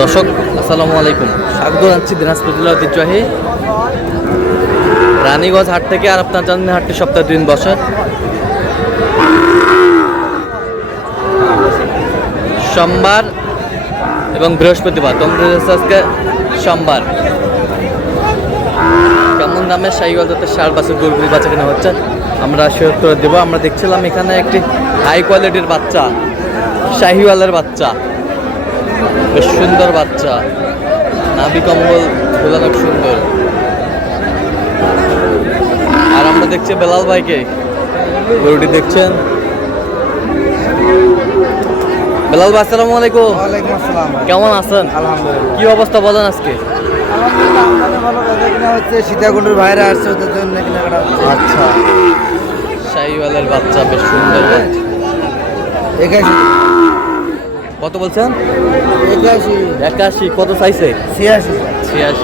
দর্শক আসসালামু আলাইকুম, স্বাগত জানাচ্ছি দিনাজপুর জেলার ঐতিহ্যবাহী রানীগঞ্জ হাট থেকে। আর আপনার জানেন হাটটি সপ্তাহে 2 দিন বসে, সোমবার এবং বৃহস্পতিবার। তোমরা আজকে সোমবার। কেমন দামে শাহিওয়াল জাতের ষাঁড় বাছুর গরুগুলি বাচ্চা কেনা হচ্ছে আমরা সে উত্তর দেবো। আমরা দেখছিলাম এখানে একটি হাই কোয়ালিটির বাচ্চা, শাহিওয়ালের বাচ্চা, বেশ সুন্দর বাচ্চা, নাভি কম্বল ঝুলানো সুন্দর। আর আমরা দেখছি বেলাল ভাইকে, গরুটি দেখছেন। বেলাল ভাই আসসালামু আলাইকুম। ওয়ালাইকুম আসসালাম। কেমন আছেন? আলহামদুলিল্লাহ। কি অবস্থা বলেন আজকে? আলহামদুলিল্লাহ, আমদানি ভালো, বেচা কিনা হচ্ছে। সীতাকুণ্ডের বাইরে আসছে, ওদের জন্য কেনাকাটা হচ্ছে। আচ্ছা, শাহিওয়ালের বাচ্চা বেশ সুন্দর বাচ্চা। 81 কত বলছেন? 81 81 কত চাইছে? 86 86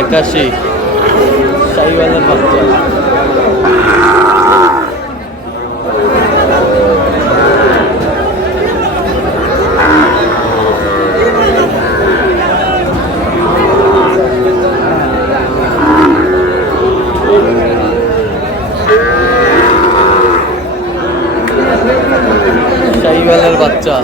81 শাহিওয়ালের বাচ্চা। শাহিওয়ালের বাচ্চা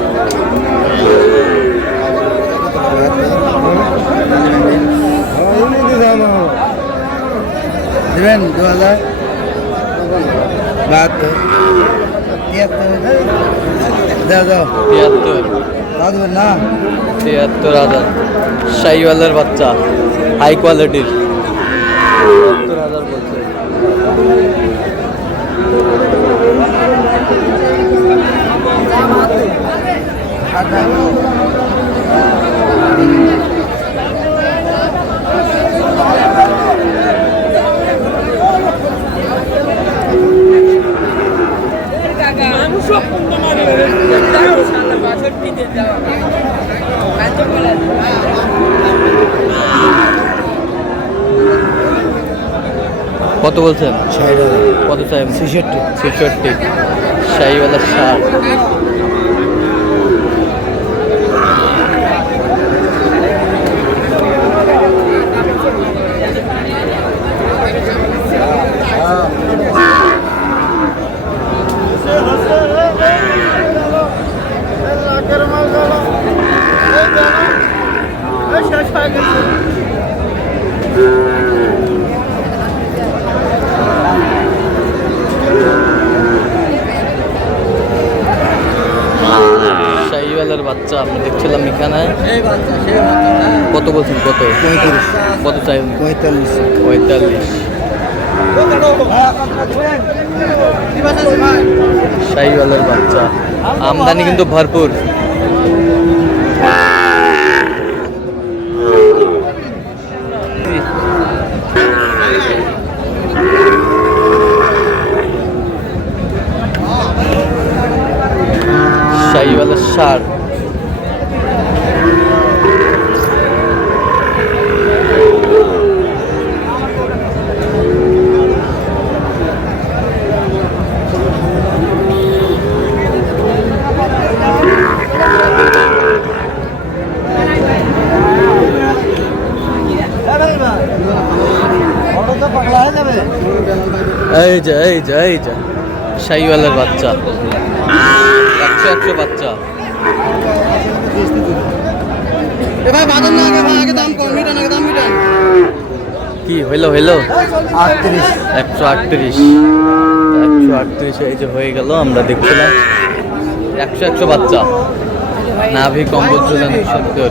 দেবেন 2072 দাও দাও 73 দাও দেবেন না। 73,000 শাহিওয়ালের বাচ্চা, হাই কোয়ালিটির। 73,000 বলছে। কত বলছেন? কত চাই? 66 শাহিওয়ালের ষাঁড়। শাহিওয়ালের বাচ্চা আমরা দেখছিলাম এখানে। কত বলছেন? কত? 35 কত চাই? 45 45 শাহিওয়ালের বাচ্চা। আমদানি কিন্তু ভরপুর। শাহিওয়ালের ষাঁড়। এই যে শাহিওয়ালের বাচ্চা, 100 বাচ্চা। কি হইলো? 38 138 এই যে হয়ে গেল। আমরা দেখছিলাম 100 বাচ্চা, নাভি কম্বল ঝুলানো সুন্দর।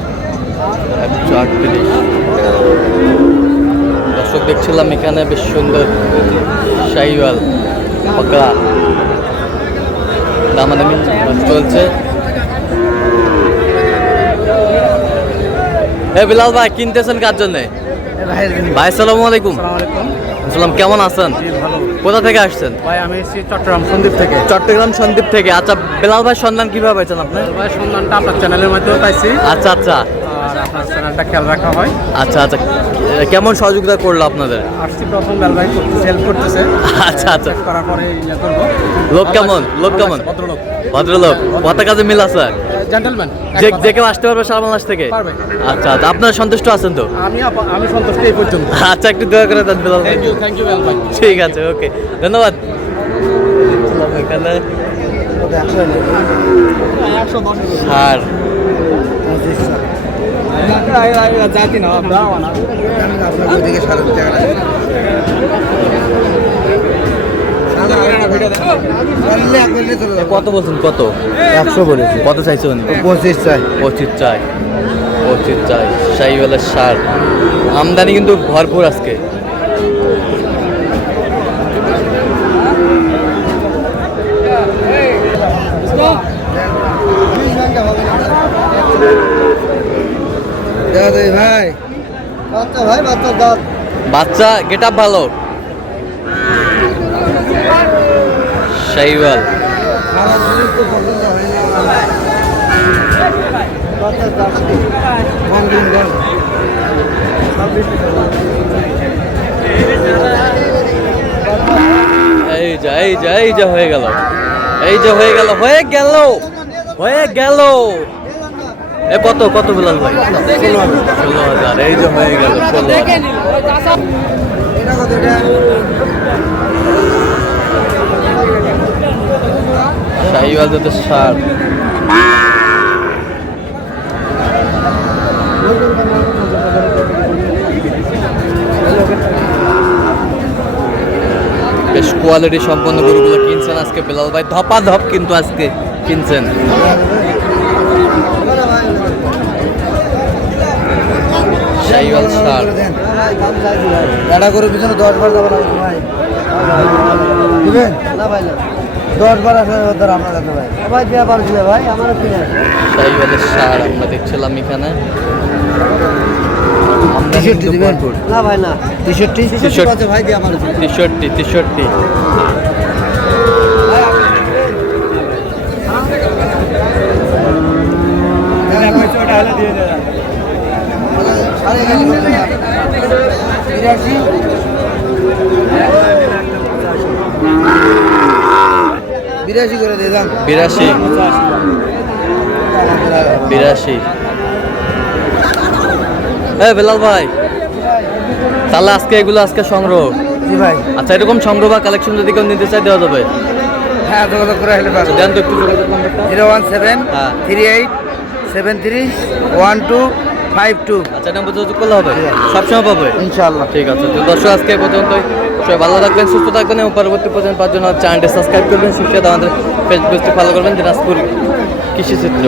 138 দর্শক দেখছিলাম এখানে বেশ সুন্দর শাহিওয়াল পাকড়া। দামাদামি চলছে। বিলাল ভাই কিনতেছেন কার জন্য? ভাই আসসালামু আলাইকুম। আসসালাম, কেমন আছেন? কোথা থেকে আসছেন? ভাই আমি এসেছি চট্টগ্রাম সন্দ্বীপ থেকে। চট্টগ্রাম সন্দ্বীপ থেকে। আচ্ছা বিলাল ভাই, সন্ধান কিভাবে পাইছেন আপনি? ভাই সন্ধানটা আপনার চ্যানেলের মাধ্যমে পাইছি। আচ্ছা আচ্ছা আর আপনার চ্যানেলটা খেয়াল রাখা হয়। আচ্ছা আচ্ছা কেমন সহযোগিতা করলো আপনাদের? আসছি প্রথম বেলভাই হেল্প করতেছে। আচ্ছা আচ্ছা করার পরে ইয়ে করবো। লোক কেমন? ভদ্রলোক। ভদ্রলোক, কথা কাজে মিল আছে? জেন্টলম্যান যে কেউ আসতে পারবে সারা বাংলাদেশ থেকে? পারবে। আচ্ছা আচ্ছা, আপনারা সন্তুষ্ট আছেন তো? আমি সন্তুষ্ট এই পর্যন্ত। আচ্ছা, একটু দয়া করে দেন বিলাল ভাই। থ্যাংক ইউ ওয়েল ভাই। ঠিক আছে, ওকে, ধন্যবাদ। এখানে সার জাতি না ওইদিকে 7,500 টাকা লাগে। চললে এক মিনিটে চলে যাবো। কত বলছেন? কত? 100 বলেছি। কত চাইছেন? 25 চাই। 25 চাই, 25 চাই। শাহিওয়ালের সার আমদানি কিন্তু ভরপুর আজকে। দেখা যায় ভাই, বাচ্চা ভাই, বাচ্চার দাঁত। বাচ্চা গেট আপ ভালো। শাহিওয়াল আমার জিনিস তো পছন্দ হয় না। বাচ্চার দাঁত কম দিন বল। এই যে হয়ে গেল, হয়ে গেল। এ কত বিলাল ভাই? 16,000। এই যে হয়ে গেল 16,000। এটা কত? এটা শাহিওয়াল দুধের সার। বেশ কোয়ালিটি সম্পন্ন গরুগুলো কিনছেন আজকে বিলাল ভাই, ধপাধপ কিন্তু আজকে কিনছেন। শাহিওয়াল সার গাড়া করে পিছনে 10 বার যাবো ভাই। দিবেন না ভাই? না 10 বার আসলে ধর আমরা যাতে ভাই সবাই দেওয়া পারছিল ভাই, আমারও কিনে। শাহিওয়ালের সার আমরা দেখছিলাম এখানে। টি-শার্ট দিবেন না ভাই? না টি-শার্ট আছে ভাই, দেওয়া পারছিল। 63। সাড়ে 82 করে দিয়ে দাম। 82। বেলাল ভাই, তাহলে এগুলো সংগ্রহ। জি ভাই। আচ্ছা, এরকম সংগ্রহ বা কালেকশন যদি কেউ নিতে চাই দেওয়া যাবে? হ্যাঁ, যোগাযোগ করে আসলে পারবেন। দেন তো একটু যোগাযোগ নাম্বারটা। 01738731252। আচ্ছা, নাম্বার যোগাযোগ করলে হবে? সবসময় পাবে ইনশাআল্লাহ। ঠিক আছে, তো দর্শক আজকে এই পর্যন্তই। সবাই ভালো থাকবেন, সুস্থ থাকবেন এবং পরবর্তী পর্যন্ত পাওয়ার জন্য চ্যানেলটি সাবস্ক্রাইব করবেন, শিক্ষা আমাদের ফেসবুকটি ফলো করবেন, দিনাজপুর কৃষি চিত্র।